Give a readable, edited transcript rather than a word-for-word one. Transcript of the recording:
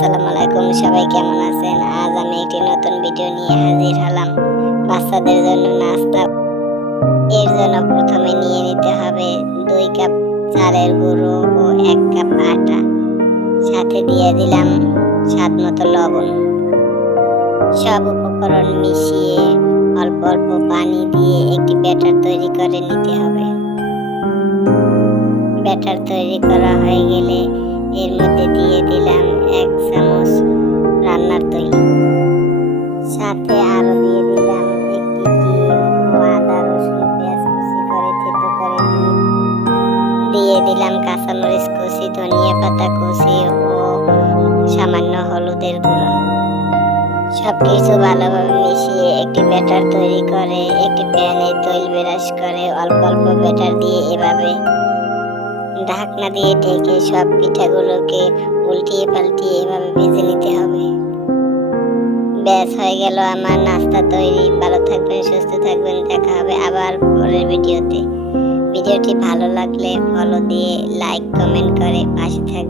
আসসালামু আলাইকুম, সবাই কেমন আছেন? আজ আমি একটি নতুন ভিডিও নিয়ে হাজির হলাম। বাচ্চাদের জন্য নাস্তা। এর জন্য প্রথমে নিয়ে নিতে হবে 2 কাপ চালের গুঁড়ো ও 1 কাপ আটা। সাথে দিয়ে দিলাম স্বাদ মতো লবণ। সব উপকরণ মিশিয়ে অল্প অল্প পানি দিয়ে একটি ব্যাটার তৈরি করে নিতে হবে। ব্যাটার তৈরি করা হয়ে গেলে এর মধ্যে দিয়ে দিলাম 1 চামচ রান্নার তৈল। সাথে আরো দিয়ে দিলাম একটি ডিম ও আদা রসুন পেঁয়াজ কুচি করে থেতো করে দিয়ে দিলাম কাঁচামরিচ কুচি, ধনিয়া পাতা কুচি ও সামান্য হলুদের গুঁড়ো। সবকিছু ভালোভাবে মিশিয়ে একটি ব্যাটার তৈরি করে একটি প্যানে তৈল ব্রাশ করে অল্প অল্প ব্যাটার দিয়ে এভাবে ঢাকনা দিয়ে ঢেকে সব পিঠাগুলোকে উল্টিয়ে পাল্টিয়ে এভাবে ভেজে নিতে হবে। ব্যাস, হয়ে গেল আমার নাস্তা তৈরি। ভালো থাকবেন, সুস্থ থাকবেন। দেখা হবে আবার পরের ভিডিওতে। ভিডিওটি ভালো লাগলে ফলো দিয়ে লাইক কমেন্ট করে পাশে থাকবেন।